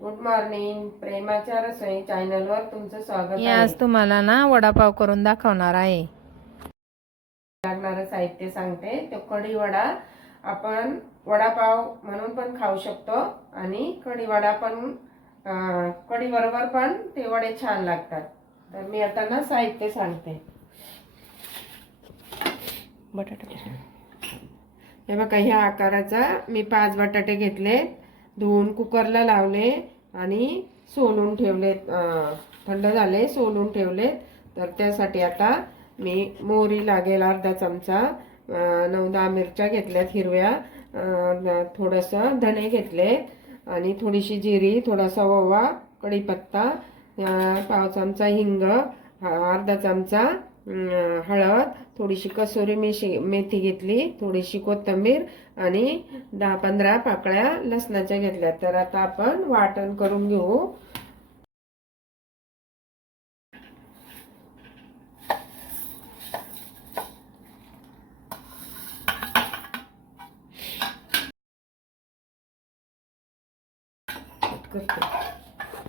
Good morning. प्रेमाच्या रसोई चॅनलवर तुमचं स्वागत मी आहे. आज तुम्हाला ना वडापाव करून दाखवणार आहे. लागणारं साहित्य सांगते. तो कढी वडा. आपण वडापाव म्हणून पण खाऊ शकतो आणि कढी वडा पण कढी बरोबर पण ते वडे छान लागतात. तर मी आता ना साहित्य सांगते. बटाटा हे बघा, ह्या आकाराचा मी 5 बटाटे घेतले, धुवून कुकरला लावले आणि सोलून ठेवले. थंड झाले, सोलून ठेवले. तर त्यासाठी आता मी मोहरी लागेल अर्धा चमचा, 9-10 मिरच्या घेतल्यात हिरव्या, थोडंसं धणे घेतले आणि थोडीशी जिरी, थोडासा ओवा, कढीपत्ता, पाव चमचा हिंग, अर्धा चमचा हळद, थोडीशी कसुरी मेथी घेतली, थोडीशी कोथिंबीर आणि 10-15 पाकळ्या लसणाच्या घेतल्या. तर आता आपण वाटण करून घेऊ.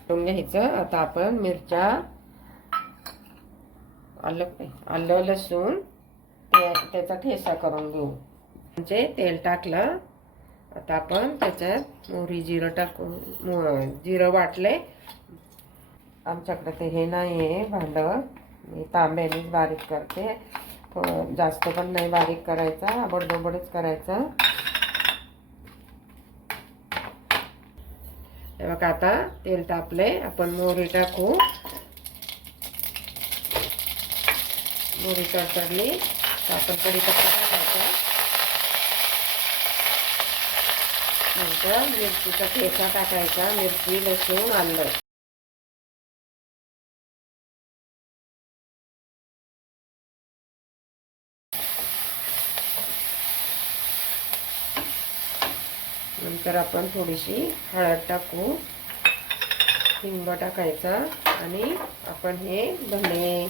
करून घ्यायचं. आता आपण मिरच्या, आलं लसूण त्याचा ठेचा करून घेऊ. म्हणजे तेल टाकलं. आता आपण त्याच्यात मोहरी जिरं टाकून, जिरं वाटले. आमच्याकडे ते हे नाही आहे भांडं, मी तांब्यानेच बारीक करते. थोडं जास्त पण नाही बारीक करायचा, आबडधोबडच करायचा. हे बघा, आता तेल तापले. आपण मोहरी टाकू. मोहरी तडतडली तर आपण कढीपत्ता टाकायचा. नंतर मिरचीचा ठेचा टाकायचा, मिरची, लसूण, आलं. नंतर आपण थोडीशी हळद टाकू, हिंग टाकायचा आणि आपण हे धणे,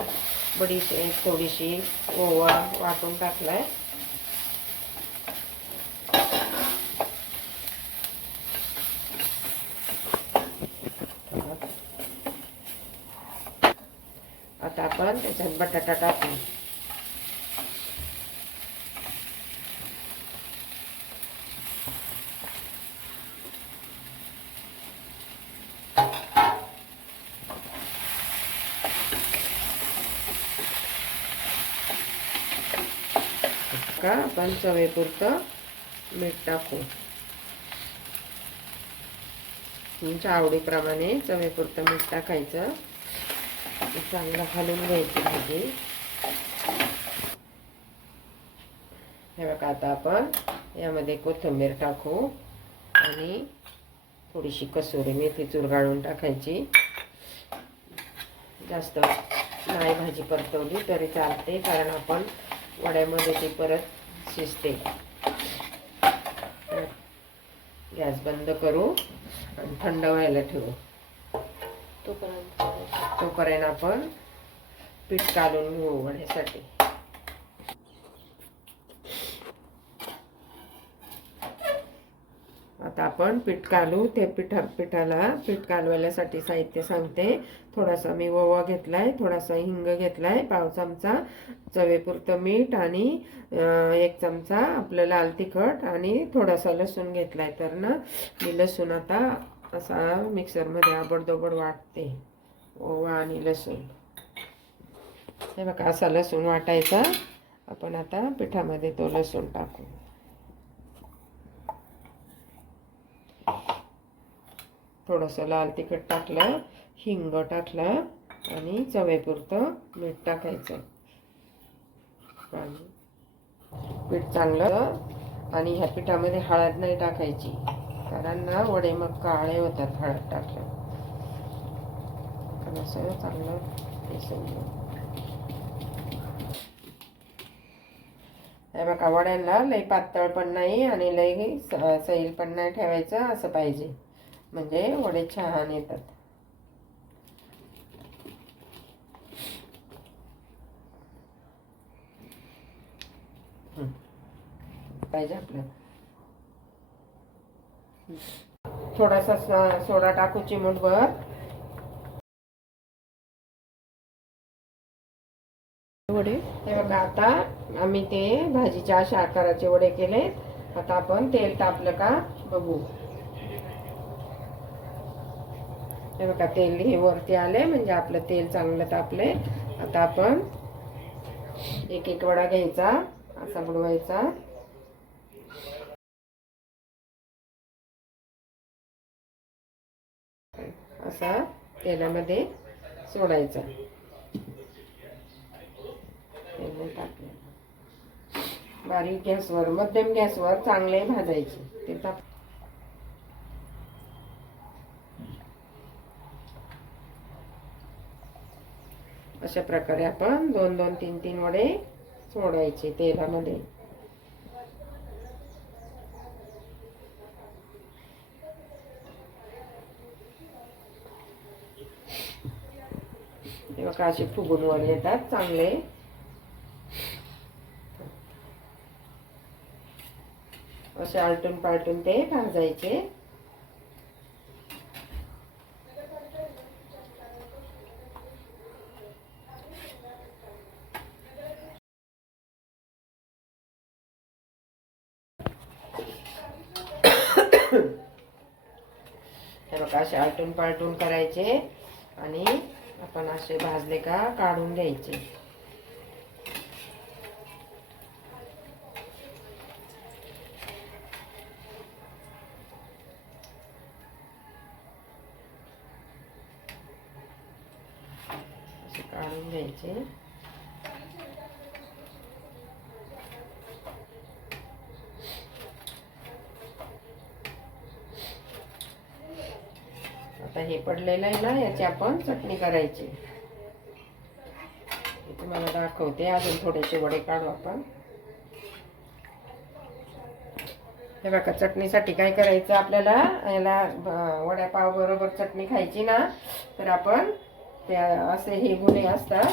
बडीशेप, थोडीशी ओवा वाटून टाकलाय. आता आपण त्याच्यात बटाटा टाकू. का आपण चवीपुरतं मीठ टाकू. तुमच्या आवडीप्रमाणे चवीपुरतं मीठ टाकायचं. चांगलं हलवून घ्यायची भाजी. हे बघा, आता आपण यामध्ये कोथिंबीर टाकू आणि थोडीशी कसुरी मेथी चुरगाळून टाकायची. जास्त नाही भाजी परतवली तरी चालते, कारण आपण वड्यामध्ये ती परत शिजते. गॅस बंद करू आणि थंड व्हायला ठेवू. तोपर्यंत आपण पीठ काढून घेऊ वड्यासाठी. आता आपण पीठ काढू. ते पिठाला पीठ कालवण्यासाठी साहित्य सांगते. थोडासा मी ओवा घेतलाय, थोडासा हिंग घेतलाय, पाव चमचा चवीपुरतं मीठ आणि 1 चमचा आपलं लाल तिखट आणि थोडासा लसूण घेतलाय. तर ना मी लसूण आता असा मिक्सरमध्ये आबडधोबड वाटते. ओवा आणि लसूण, हे बघा, असा लसूण वाटायचा. आपण आता पिठामध्ये तो लसूण टाकू. थोडंसं लाल तिखट टाकलं, हिंग टाकलं आणि चवीपुरतं मीठ टाकायचं. पीठ चांगलं. आणि ह्या पिठामध्ये हळद नाही टाकायची, कारण ना वडे मग काळे होतात हळद टाकलं. असं चांगलं मिसळून घेऊ. हे बघा, वड्यांना लई पातळ पण नाही आणि लई सैल पण नाही ठेवायचं. असं पाहिजे, म्हणजे वडे छान येतात. पाहिजे आपलं. थोडासा सोडा टाकू चिमूटभर. वडे हे बघा, आता आम्ही ते भाजीच्या अशा आकाराचे वडे केले. आता आपण तेल तापलं का बघू. हे बघा, तेल हे वरती आले म्हणजे आपलं तेल चांगलं तापले. आता आपण एक एक वडा घ्यायचा, असा बुडवायचा. असा तेलामध्ये सोडायचा. बारीक गॅसवर, मध्यम गॅसवर चांगले भाजायचे. ते ताप अशा प्रकारे आपण 2-2, 3-3 वडे सोडायचे तेलामध्ये. हे बघा, असे फुगून वर येतात चांगले. असे आलटून पालटून ते भाजायचे. हे बघा, असे आलटून पालटून करायचे आणि आपण असे भाजले का काढून घ्यायचे. असे काढून घ्यायचे. आता हे पडलेलं आहे ना, याची आपण चटणी करायची. तुम्हाला दाखवते. अजून थोडेसे वडे काढू आपण. हे बघा, चटणीसाठी काय करायचं आपल्याला, याला वड्यापाव बरोबर चटणी खायची ना, तर आपण त्या असे हे गुन्हे असतात.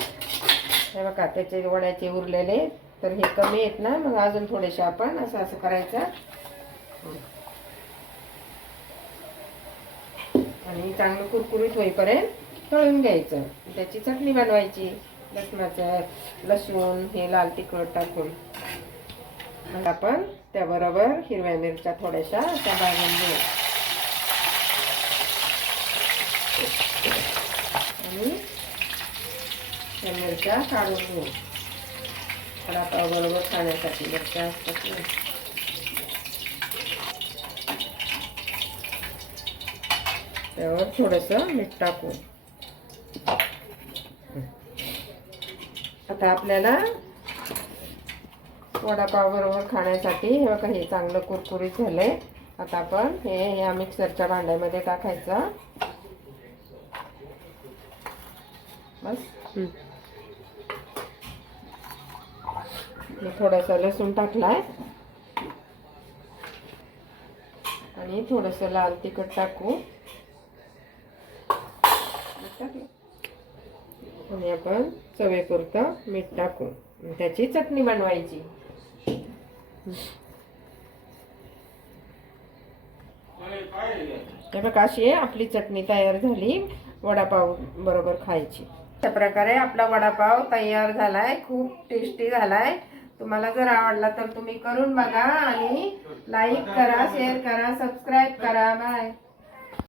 हे बघा, त्याचे वड्याचे उरलेले तर हे कमी आहेत ना, मग अजून थोडेसे आपण असं असं करायचं आणि चांगलं कुरकुरीत होईपर्यंत तळून घ्यायचं. त्याची चटणी बनवायची. लसूण हे लाल तिखट टाकून. मग आपण त्याबरोबर हिरव्या मिरच्या थोड्याशा त्या भाजून घेऊ आणि त्या मिरच्या काढून घेऊ. वडापाव बरोबर खाण्यासाठी मिरच्या असतात ना. त्यावर थोडंसं मीठ टाकू. आता आपल्याला वडापाव बरोबर खाण्यासाठी हे बघा, हे चांगलं कुरकुरीत झालंय. आता आपण हे या मिक्सरच्या भांड्यामध्ये टाकायचं. बस. मी थोडासा लसूण टाकलाय आणि थोडंसं लाल तिखट टाकू. आणि आपण चवीपुरतं मीठ टाकू. त्याची चटणी बनवायची. हे बघा, अशी आपली चटणी तयार झाली वडापाव बरोबर खायची. अशा प्रकारे आपला वडापाव तयार झालाय. खूप टेस्टी झालाय. तुम्हाला जर आवडला तर तुम्ही करून बघा आणि लाईक करा, शेअर करा, सबस्क्राईब करा. बाय.